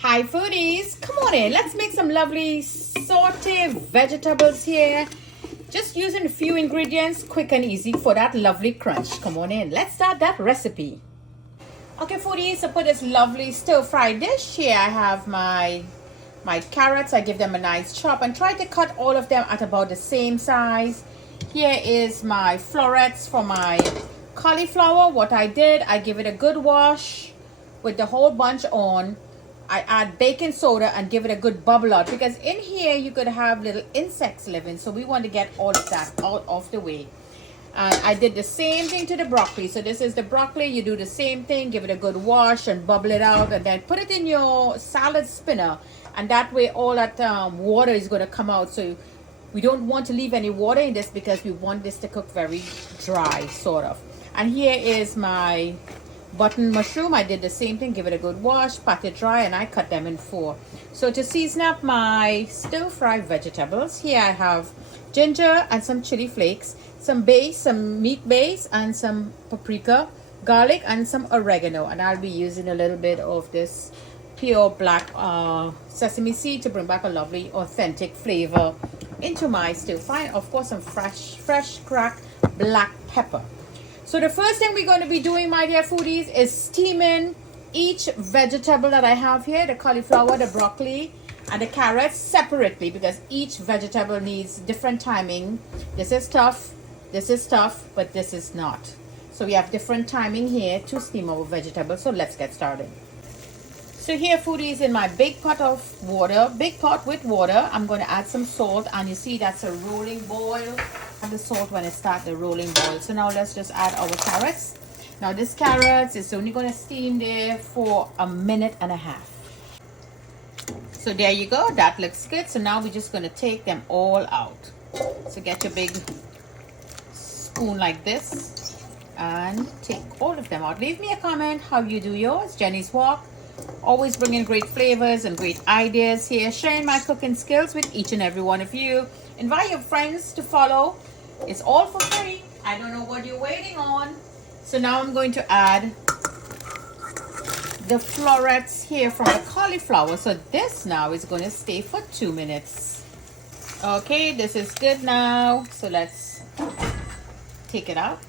Hi foodies, come on in. Let's make some lovely sauteed vegetables here. Just using a few ingredients, quick and easy for that lovely crunch. Come on in. Let's start that recipe. Okay foodies, so for this lovely stir-fry dish here, I have my carrots. I give them a nice chop and try to cut all of them at about the same size. Here is my florets for my cauliflower. What I did, I give it a good wash with the whole bunch on. I add baking soda and give it a good bubble out, because in here you could have little insects living, so we want to get all of that out of the way. And I did the same thing to the broccoli. So this is the broccoli. You do the same thing, give it a good wash and bubble it out, and then put it in your salad spinner, and that way all that water is going to come out. So we don't want to leave any water in this because we want this to cook very dry, sort of. And here is my button mushroom. I did the same thing, give it a good wash, pat it dry, and I cut them in 4. So to season up my stir-fried vegetables, here I have ginger and some chili flakes, some base, some meat base, and some paprika, garlic, and some oregano. And I'll be using a little bit of this pure black sesame seed to bring back a lovely authentic flavor into my stir fry. Of course, some fresh cracked black pepper. So the first thing we're going to be doing, my dear foodies, is steaming each vegetable that I have here, the cauliflower, the broccoli, and the carrots separately, because each vegetable needs different timing. This is tough, but this is not. So we have different timing here to steam our vegetables. So let's get started. So here, foodies, in my big pot with water, I'm going to add some salt, and you see that's a rolling boil. And the salt when it starts the rolling boil. So now let's just add our carrots. Now this carrots is only going to steam there for 1.5 minutes. So there you go, that looks good. So now we're just going to take them all out. So get your big spoon like this and take all of them out. Leave me a comment how you do yours. Jenny's Walk, always bringing great flavors and great ideas here, sharing my cooking skills with each and every one of you. Invite your friends to follow. It's all for free. I don't know what you're waiting on. So now I'm going to add the florets here from the cauliflower. So this now is going to stay for 2 minutes. Okay, this is good now. So let's take it out.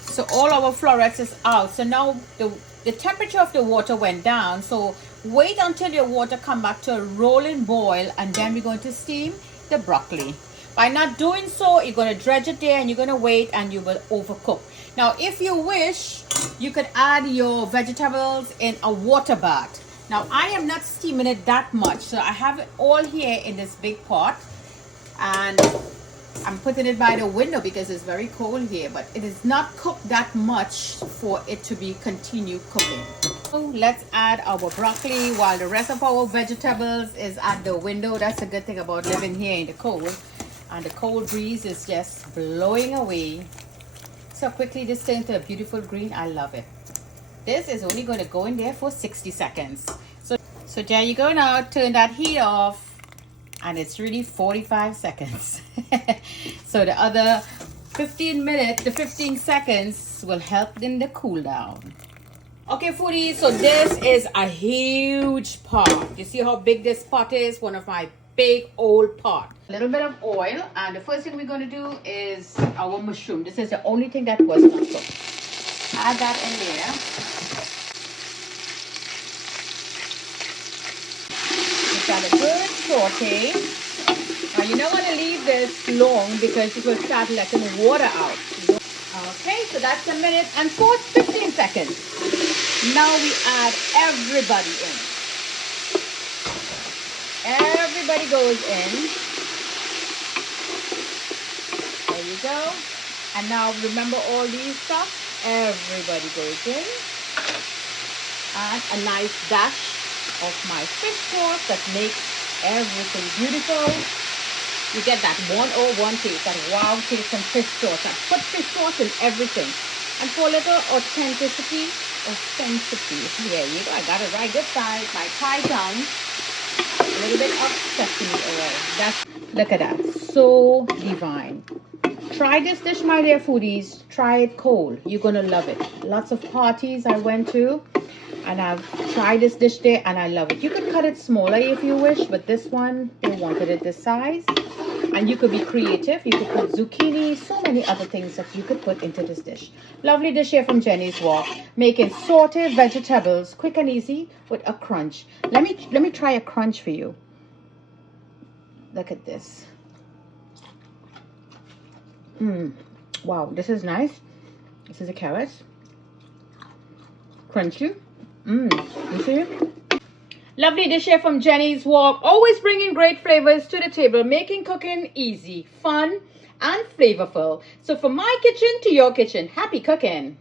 So all our florets is out. So now the temperature of the water went down. So wait until your water come back to a rolling boil, and then we're going to steam the broccoli. By not doing so, you're going to dredge it there and you're going to wait, and you will overcook. Now, if you wish, you could add your vegetables in a water bath. Now, I am not steaming it that much. So I have it all here in this big pot, and I'm putting it by the window because it's very cold here, but it is not cooked that much for it to be continued cooking. So let's add our broccoli while the rest of our vegetables is at the window. That's a good thing about living here in the cold. And the cold breeze is just blowing away. So quickly this turns to a beautiful green. I love it. This is only going to go in there for 60 seconds. So there you go now. Turn that heat off. And it's really 45 seconds. So the other 15 seconds will help in the cool down. Okay foodies, so this is a huge pot. You see how big this pot is? One of my big old pot. A little bit of oil, and the first thing we're going to do is our mushroom. This is the only thing that was not cooked. Add that in there. Give that a good saute. Now you don't want to leave this long because it will start letting water out. Okay, so that's 1 minute and 15 seconds. Now we add everybody in. Everybody goes in. There you go. And now remember all these stuff. Everybody goes in. And a nice dash of my fish sauce that makes everything beautiful. You get that 101 taste, that wow taste from fish sauce. I put fish sauce in everything. And for a little authenticity, there you go. I got it right good size. My Thai tongue. A little bit of sesame oil. Look at that. So divine. Try this dish, my dear foodies. Try it cold. You're going to love it. Lots of parties I went to. And I've tried this dish there and I love it. You could cut it smaller if you wish, but this one, they wanted it this size. And you could be creative. You could put zucchini, so many other things that you could put into this dish. Lovely dish here from Jenny's Walk. Making sauteed vegetables, quick and easy with a crunch. Let me try a crunch for you. Look at this. Wow, this is nice. This is a carrot. Crunchy. You see? Lovely dish here from Jenny's Walk. Always bringing great flavors to the table, making cooking easy, fun, and flavorful. So from my kitchen to your kitchen, happy cooking.